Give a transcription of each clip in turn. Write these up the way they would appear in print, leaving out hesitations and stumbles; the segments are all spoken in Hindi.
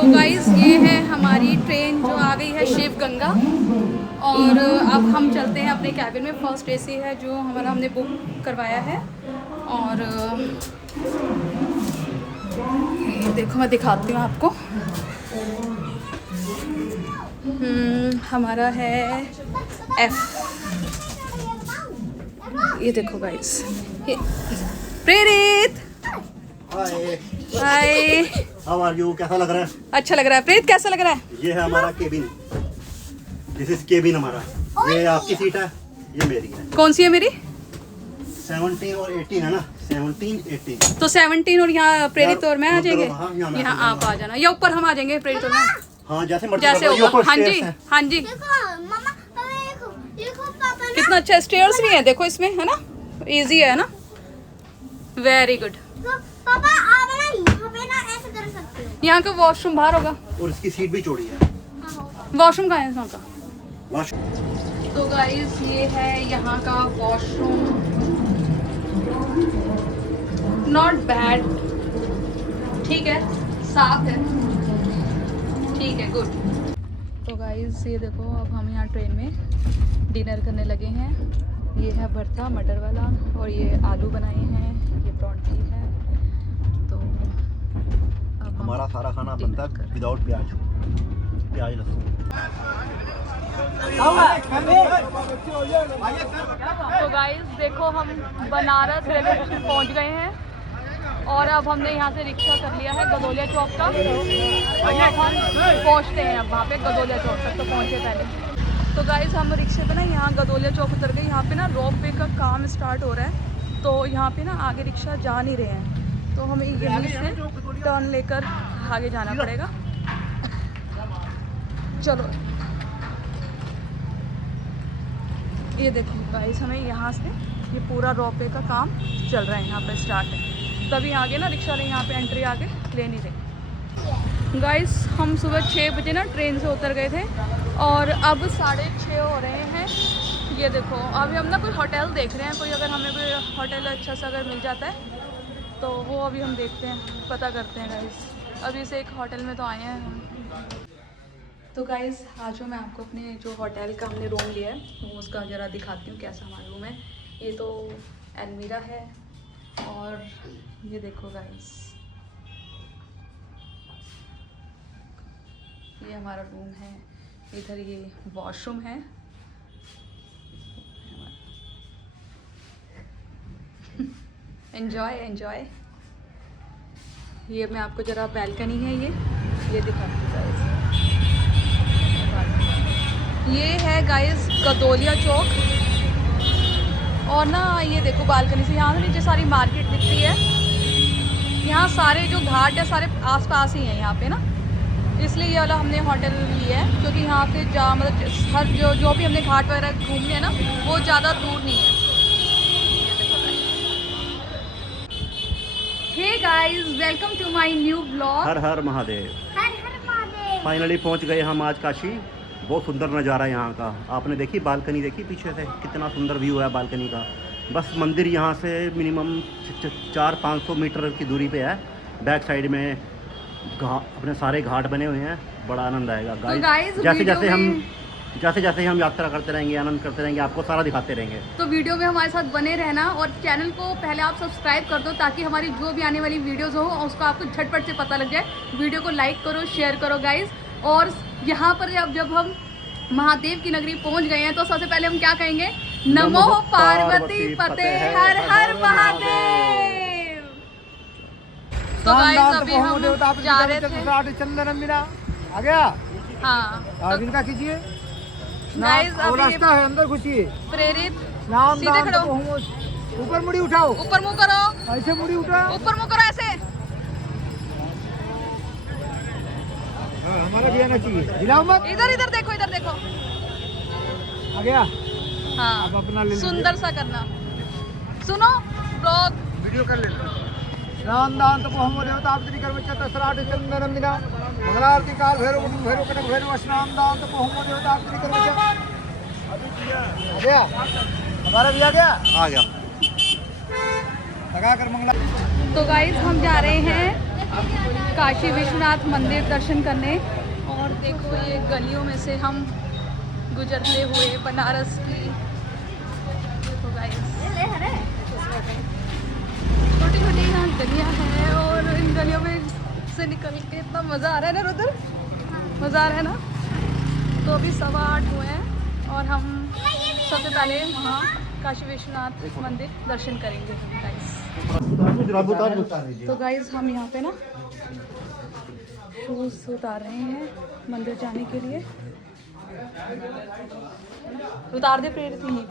तो गाइस ये है हमारी ट्रेन जो आ गई है शिव गंगा। और अब हम चलते हैं अपने कैबिन में। फर्स्ट एसी है जो हमारा हमने बुक करवाया है। और ये देखो मैं दिखाती हूँ आपको। हमारा है F। ये देखो गाइस, ये प्रेरित। हाय, हाउ आर यू? कैसा लग रहा है? अच्छा लग रहा है। प्रेरित कैसा लग रहा है? ये है हमारा केबिन। दिस इज केबिन हमारा। ये आपकी सीट है, ये मेरी है। कौन सी है मेरी? 17 और 18 है ना? 17, 18। तो 17 और यहाँ प्रेरित और मैं आ जाएंगे। हाँ, यहाँ यहाँ आप आ जाना, या ऊपर हम आ जाएंगे प्रेरित और मैं। हाँ, जैसे मर्जी जैसे कर लो। ये होगा। ऊपर हाँ stairs जी, है। हाँ जी। पापा कितना अच्छा स्टेयर्स भी है, देखो इसमें, है ना? इजी है ना? Very good. पापा आप ना यहाँ पे ना ऐसे कर सकते हो। यहाँ का वॉशरूम बाहर होगा। और इसकी सीट भी चौड़ी है। वॉशरूम कहाँ है यहाँ का? वॉश तो गाइस ये है यहाँ का वॉशरूम। नॉट बैड, ठीक है, साफ है, ठीक है, गुड। तो गाइस ये देखो, अब हम यहाँ ट्रेन में डिनर करने लगे हैं। ये है भरता मटर वाला, और ये आलू बनाए हैं, ये परांठी है। तो अब हमारा सारा खाना बनता है विदाउट प्याज, प्याज लहसुन। तो गाइस देखो, हम बनारस रेलवे स्टेशन पहुँच गए हैं। और अब हमने यहाँ से रिक्शा कर लिया है गदोलिया चौक का। तो अब हम पहुँचते हैं, अब वहाँ पे गदोलिया चौक तक तो पहुँचे पहले। तो गाइस हम रिक्शे पे ना यहाँ गदोलिया चौक उतर गए। यहाँ पे ना रोप वे का काम स्टार्ट हो रहा है, तो यहाँ पे ना आगे रिक्शा जा नहीं रहे हैं, तो हमें यहीं से टर्न लेकर आगे जाना पड़ेगा। चलो, ये देखो गाइस, हमें यहाँ से ये पूरा रोप वे का काम चल रहा है, यहाँ पे स्टार्ट है। तभी आगे ना रिक्शा वाले यहाँ पे एंट्री आगे ले नहीं रहे। गाइस हम सुबह 6 बजे ना ट्रेन से उतर गए थे, और अब 6:30 हो रहे हैं। ये देखो, अभी हम ना कोई होटल देख रहे हैं। कोई अगर हमें कोई होटल अच्छा सा अगर मिल जाता है तो वो अभी हम देखते हैं, पता करते हैं गाइस। अभी से एक होटल में तो आए हैं हम। तो गाइस आज मैं आपको अपने जो होटल का हमने रूम लिया है वो उसका ज़रा दिखाती हूँ कैसा हमारा रूम है। ये तो अलमीरा है, और ये देखो गाइस, ये हमारा रूम है। इधर ये वॉशरूम है। Enjoy enjoy. ये मैं आपको ज़रा बैल्कनी है, ये दिखाती हूँ गाइस। ये है गाइस गदोलिया चौक। और ना ये देखो बालकनी से यहाँ से नीचे सारी मार्केट दिखती है। यहाँ सारे जो घाट है सारे आसपास ही हैं यहाँ पे ना, इसलिए ये वाला हमने होटल लिया है, क्योंकि यहाँ पे मतलब हर जो भी हमने घाट वगैरह घूमने हैं ना, वो ज़्यादा दूर नहीं है। Hey guys, welcome to my new blog. हर हर महादेव। हर हर महादेव। फाइनली पहुंच गए हम आज काशी। बहुत सुंदर नज़ारा है यहाँ का। आपने देखी बालकनी, देखी पीछे से कितना सुंदर व्यू है बालकनी का। बस मंदिर यहाँ से मिनिमम 400-500 मीटर की दूरी पे है। बैक साइड में अपने सारे घाट बने हुए हैं। बड़ा आनंद आएगा गाइस। जैसे जैसे हम यात्रा करते रहेंगे, आनंद करते रहेंगे, आपको सारा दिखाते रहेंगे। तो वीडियो में हमारे साथ बने रहना, और चैनल को पहले आप सब्सक्राइब कर दो, ताकि हमारी जो भी आने वाली वीडियोस हो उसको आपको झटपट से पता लग जाए। वीडियो को लाइक करो, शेयर करो गाइस। और यहाँ पर जब हम महादेव की नगरी पहुँच गए हैं, तो सबसे पहले हम क्या कहेंगे? नमो पार्वती पते, हर हर महादेव। तो गाइस अभी हम जा रहे थे। चंदन मीरा आ गया। हाँ तो इनका कीजिए गाइस, अभी रास्ता है, अंदर घुसिए। प्रेरित नाम सीधे खड़ो, ऊपर मुड़ी उठाओ, ऊपर मुंह करो, ऐसे मुड़ी उठाओ। ऊपर मुंह करो ऐसे। हमारा भी आना चाहिए, हिलाओ मत। इधर इधर देखो, इधर देखो। आ गया। हाँ, अब अपना ले सुंदर सा करना। सुनो ब्लॉग वीडियो कर लेना। स्नान दान तो हम देवता आप कर्म चतुसराट चंदन मीरा मंगलारती काल भैरव भैरव कनक भैरव स्नान दान तो हम देवता आप कर्म आ गया। हमारा भी आ गया। आ गया। लगा कर मंगला। तो गाइस हम जा रहे हैं काशी विश्वनाथ मंदिर दर्शन करने। और देखो ये गलियों में से हम गुजरते हुए बनारस की, देखो गाइस छोटी छोटी यहाँ गलियाँ हैं और इन गलियों में से निकल के इतना मज़ा आ रहा है ना रुद्र, मज़ा आ रहा है ना। तो अभी 8:15 हुए हैं और हम सबसे पहले वहाँ काशी विश्वनाथ मंदिर दर्शन करेंगे गाइस। तो गाइस हम यहाँ पे ना शूज़ उतार रहे हैं मंदिर जाने के लिए। उतार दे प्रेरित नहीं।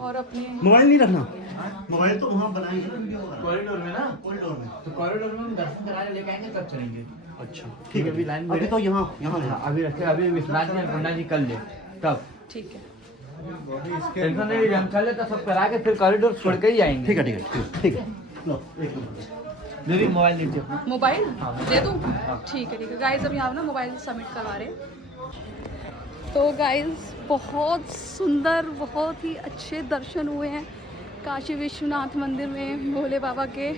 और अपने मोबाइल नहीं रखना, मोबाइल तो वहाँ बनाएंगे कॉरिडोर में ना, कॉरिडोर में। तो कॉरिडोर में हम दर्शन कराने लेके आएंगे तब चलेंगे। अच्छा ठीक है, अभी लाइन में अभी तो यहाँ अभी रखे, अभी विश्वनाथ में पंडा जी कर ले तब ठीक है। टेंशन नहीं, हम चल ले तो सब करा के फिर कॉरिडोर छोड़ के ही आएंगे। ठीक है ठीक है ठीक है। लो एक मिनट दीदी मोबाइल लीजिए अपना। मोबाइल दे दूँ? ठीक है गाइस, अब यहाँ ना मोबाइल सबमिट करवा रहे हैं। तो गाइस बहुत सुंदर, बहुत ही अच्छे दर्शन हुए हैं काशी विश्वनाथ मंदिर में भोले बाबा के।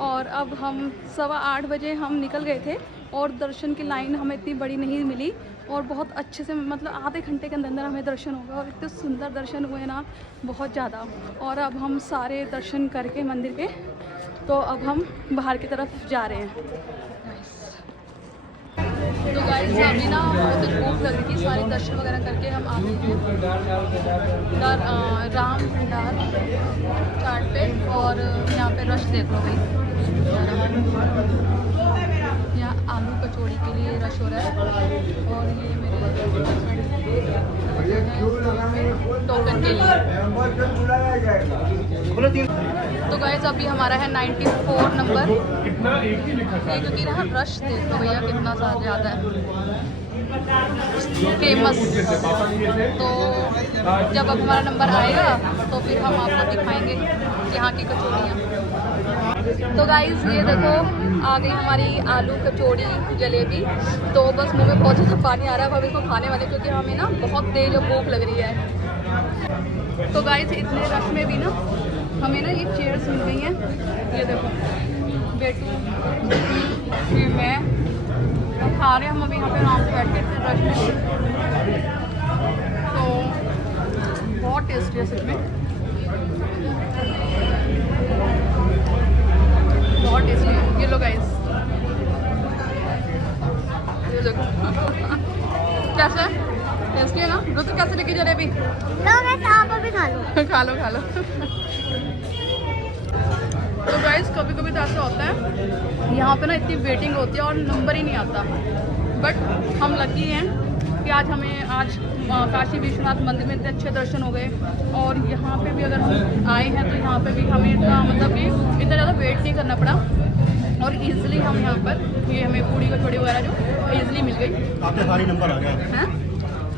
और अब हम 8:15 बजे हम निकल गए थे और दर्शन की लाइन हमें इतनी बड़ी नहीं मिली और बहुत अच्छे से, मतलब आधे घंटे के अंदर अंदर हमें दर्शन हो गया और इतने सुंदर दर्शन हुए ना, बहुत ज़्यादा। और अब हम सारे दर्शन करके मंदिर के, तो अब हम बाहर की तरफ जा रहे हैं। तो गाइस अभी ना बहुत भूख लग रही थी, सारे दर्शन वगैरह करके हम आ गए हैं राम भंडार चाट पे। और यहाँ पे रश देख लो भाई, यहाँ आलू कचौड़ी के लिए रश हो रहा है। और ये मेरे टोकन के लिए। तो गाइस अभी हमारा है 94 नंबर, ये क्योंकि ना रश देख लो भैया कितना ज़्यादा है, फेमस। तो जब अब हमारा नंबर आएगा तो फिर हम आपको दिखाएंगे यहाँ की कचौड़ियाँ। तो गाइस ये देखो आ गई हमारी आलू कचौड़ी जलेबी। तो बस मुंह में बहुत ज़्यादा पानी आ रहा है, अब इसको खाने वाले, क्योंकि हमें ना बहुत तेज भूख लग रही है। तो गाइस इतने रश में भी ना हमें ना ये चेयर्स मिल गई हैं, ये देखो बेटू फिर मैं खा रहे हैं हम अभी यहाँ पे आराम से बैठ के इतने रश में। तो बहुत टेस्टी है सच में, बहुत टेस्टी है। ये लो गाइस, ये देखो कैसे टेस्टी है ना। रुद्र कैसे लगी जलेबी? आप अभी खा लो। खा लो खा लो। तो गाइस कभी कभी तो ऐसा होता है यहाँ पे ना इतनी वेटिंग होती है और नंबर ही नहीं आता। बट हम लकी हैं कि आज काशी विश्वनाथ मंदिर में इतने अच्छे दर्शन हो गए। और यहाँ पे भी अगर हम आए हैं तो यहाँ पे भी हमें इतना, मतलब कि इतना ज़्यादा वेट नहीं करना पड़ा और इजीली हम यहाँ पर ये हमें पूड़ी कचौड़ी वगैरह जो इजीली मिल गई। आते सारी नंबर आ गया, हैं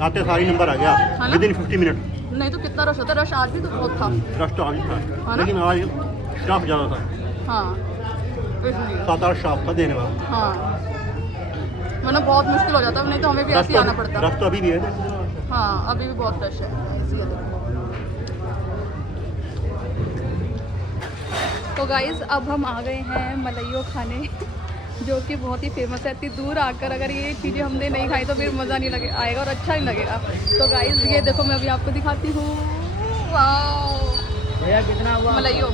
आते सारी नंबर आ गया विदिन 50 मिनट। नहीं तो कितना रश होता है, रश आज भी तो बहुत था। रश तो आज हाँ था, ना? लेकिन आज स्टाफ ज़्यादा था। हाँ इसलिए 7-8 स्टाफ था देने वाला। हाँ वरना बहुत मुश्किल हो जाता, नहीं तो हमें भी ऐसे ही आना पड़ता। रश तो अभी भी है। हाँ अभी भी बहुत रश है इसलिए। तो गाइस अब हम आ गए हैं मलाइयो खाने, जो कि बहुत ही फेमस है। इतनी दूर आकर अगर ये चीज़ें हमने नहीं खाई तो फिर मज़ा नहीं लगे आएगा और अच्छा नहीं लगेगा। तो गाइस ये देखो मैं अभी आपको दिखाती हूँ, वाओ भैया कितना हुआ? मलाइयो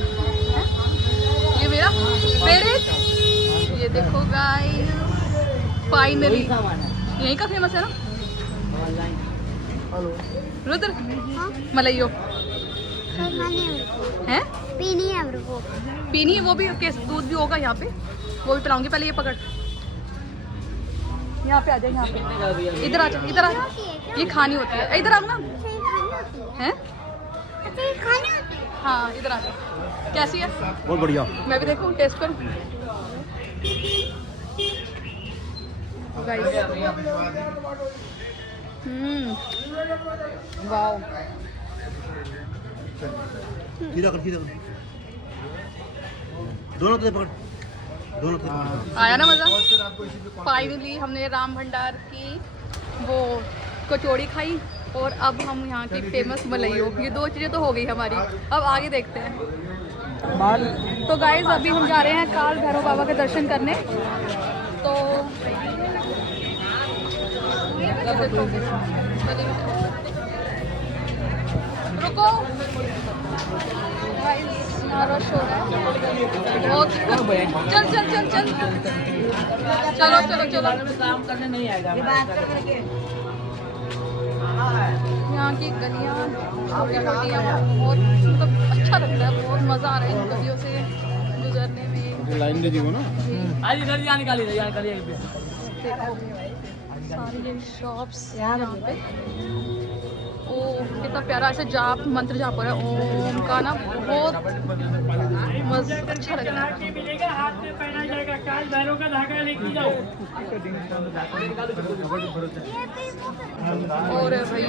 ये मेरा फेवरेट। ये देखो गाइस फाइनली यहीं का फेमस है ना रुद्र मलाइयो है, पीनी है मेरे को। पीनी है वो भी, दूध भी होगा यहाँ पे, वो भी पिलाऊंगी। पहले ये पकड़, यहाँ पे आ जाए, यहाँ पे इधर आ जा, इधर आ। ये खानी होती है, इधर आ ना है। हाँ इधर आ जा। कैसी है? बहुत बढ़िया। मैं भी देखूँ, टेस्ट करूँ। वाओ सीधा कर, सीधा कर, दोनों तरफ पकड़, दोनों तरफ। आया ना मज़ा। फाइनली हमने राम भंडार की वो कचौड़ी खाई और अब हम यहाँ की फेमस मलाइयो, ये दो चीज़ें तो हो गई हमारी। अब आगे देखते हैं। तो गाइस अभी हम जा रहे हैं काल भैरव बाबा के दर्शन करने। तो रुको गाइस, यहाँ रश हो रहा है बहुत। चल चल चल चल चलो चलो चलो। यहाँ की गलियाँ छोटी छोटियाँ बहुत मतलब अच्छा लगता है, बहुत मज़ा आ रहा है इन गलियों से गुजरने में। लाइन दे दियो ना। देखो सारी ये शॉप्स यहाँ पे। ओ कितना प्यारा ऐसे जाप मंत्र जाप हो रहा है ओम का ना, बहुत मस्त अच्छा लग रहा है। और भाई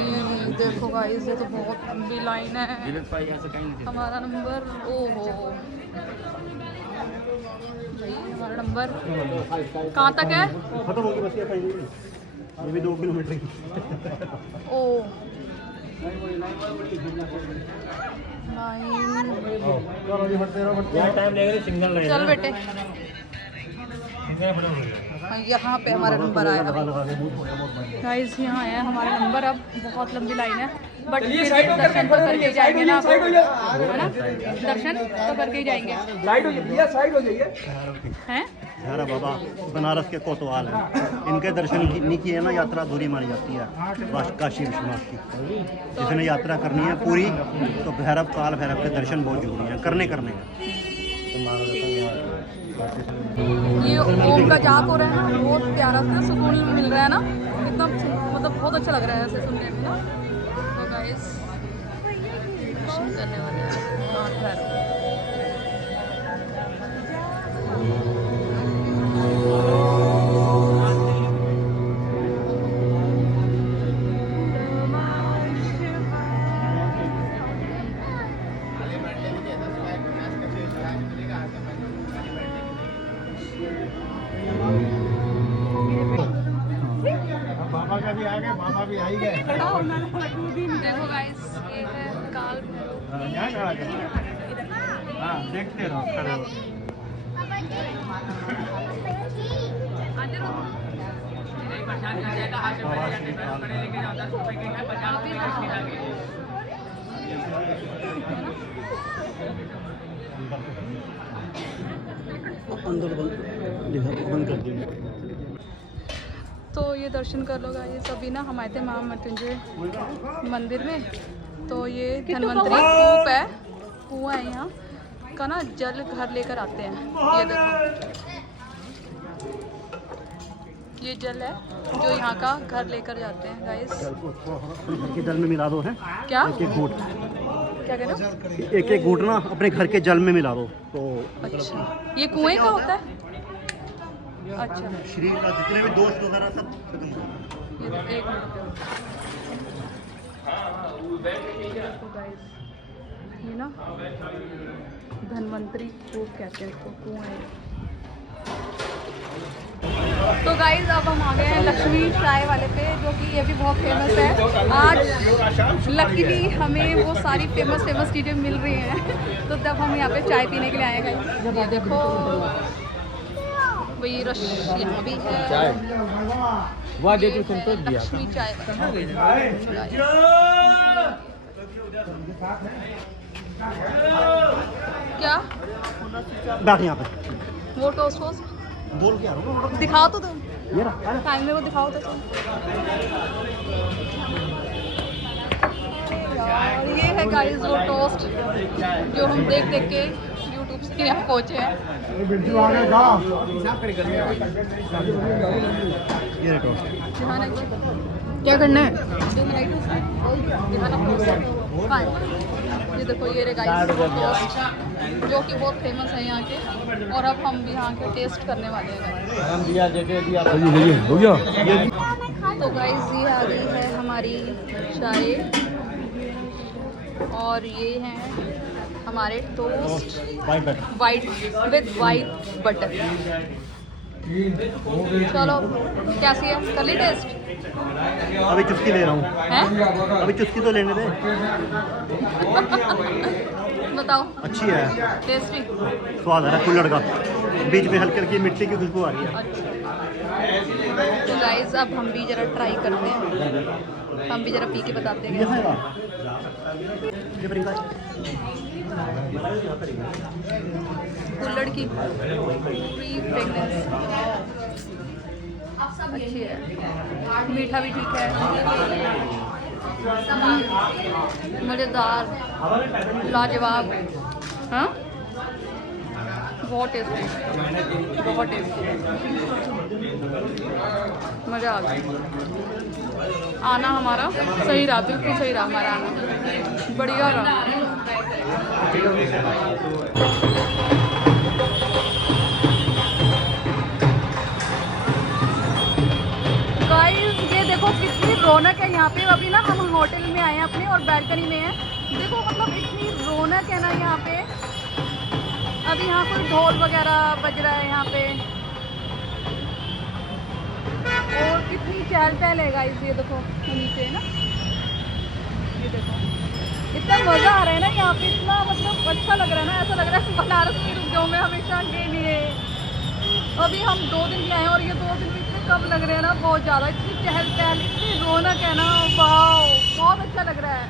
देखो गाइस, ये तो बहुत लंबी लाइन है। हमारा नंबर, ओहो भाई हमारा नंबर कहाँ तक है? खत्म होगी बस, ये भी 2 किलोमीटर की। ओ टाइम लगेगा सिंगल लाइन। चल बेटे, यहाँ पे हमारा नंबर आया गाइस, यहाँ है हमारा नंबर। अब बहुत लंबी लाइन है बट फिर दर्शन तो करके जाएंगे ना, है ना? दर्शन तो करके ही जाएंगे। लाइट हो जाइए, साइड हो जाइए। हैं भैरव बाबा बनारस के कोतवाल हैं, इनके दर्शन नहीं किए ना यात्रा अधूरी मानी जाती है काशी विश्वनाथ की। जिसने यात्रा करनी है पूरी तो भैरव काल भैरव के दर्शन बहुत जरूरी हैं, करने हैं। ये ओम का जाप हो रहा है ना, बहुत प्यारा सा सुकून मिल रहा है ना, कितना मतलब बहुत अच्छा लग रहा है ऐसे सुनने में ना। तो गाइस दर्शन करने वाले हैं काल भैरव। बाबा का भी आ गए, बाबा भी आ ही गए। देखो गाइस, ये है काल भैरव। हाँ, देखते रहो, खड़े हो। अंदर बंद कर दिया। तो ये दर्शन कर लो गाइस। अभी ना हम आए थे महामृत्युंजय मंदिर में। तो ये धन्वंतरी कूप है, कुआं है यहाँ का ना, जल घर लेकर आते हैं। ये देखो, ये जल है जो यहाँ का घर लेकर जाते हैं गाइस। के जल में मिला दो है क्या एक घूट, क्या कह रहे हो? एक घूट ना अपने घर के जल में मिला दो तो अच्छा, ये कुएं का होता है? अच्छा, शरीर का जितने भी दोष वगैरह सब ये तो एक मिनट देखो गाइस, ये ना धन्वंतरी कूप कहते हैं इसको, कुआं है। तो गाइस अब हम आ गए हैं लक्ष्मी चाय वाले पे, जो कि ये भी बहुत फेमस है। आज लकीली हमें वो सारी फेमस चीज़ें मिल रही हैं तो तब हम यहाँ पे चाय पीने के लिए आए गाइस। ये देखो वही रश यहाँ भी है। वाह, ये है लक्ष्मी चाय क्या बैठ यहाँ पे वो टोस्ट बोल क्या दिखाओ तो तुम, ये रहा टाइम में वो दिखाओ तो तुम। यार ये है गाइस वो टोस्ट जो हम देख के यूट्यूब से यहाँ पहुँचे हैं। ये रहा टोस्ट। दिखाना एक बार। क्या करना है? दिखाना ये देखो, ये रे गाइस टोस्ट जो कि बहुत फेमस है यहाँ के, और अब हम भी यहाँ के टेस्ट करने वाले हैं। हो गया। तो गाइस ये आ गई है हमारी चाय, और ये हैं हमारे toast white with white butter. चलो कैसी है, कर ली टेस्ट? अभी चुस्की ले रहा हूँ, हैं? अभी चुस्की तो लेने दे। बताओ। अच्छी है, टेस्टी। स्वाद आ रहा है कुल्हड़ का, बीच में हल्की हल्की मिट्टी की खुशबू आ रही है। अच्छा तो गाइस अब हम भी जरा ट्राई करते हैं, हम भी जरा पी के बताते हैं। ये खाएगा? ये प्रियंका कुल्हड़ की पूरी फ्रेगनेंस अच्छी है, मीठा भी ठीक है, मज़ेदार, लाजवाब। हाँ बहुत टेस्टी, बहुत टेस्टी, मज़ा आ गया। आना हमारा सही रहा, बिल्कुल सही रहा हमारा आना, बढ़िया रहा। गाइस ये देखो कितनी रौनक है यहाँ पे। अभी ना हम होटल में आए हैं अपने और बैल्कनी में हैं, देखो मतलब इतनी रौनक है ना यहाँ पे। अभी यहाँ कोई ढोल वगैरह बज रहा है यहाँ पे, और कितनी चहल पहल है गाइस। ये देखो नीचे ना, ये देखो इतना मज़ा आ रहा है ना यहाँ पे, इतना मतलब अच्छा लग रहा है ना, ऐसा लग रहा है बनारस में रुक जाऊँ मैं हमेशा के लिए। अभी हम 2 दिन के आए हैं और ये 2 दिन भी इतने कम लग रहे हैं ना, बहुत ज़्यादा, इतनी चहल पहल, इतनी रौनक है ना, वाह बहुत अच्छा लग रहा है।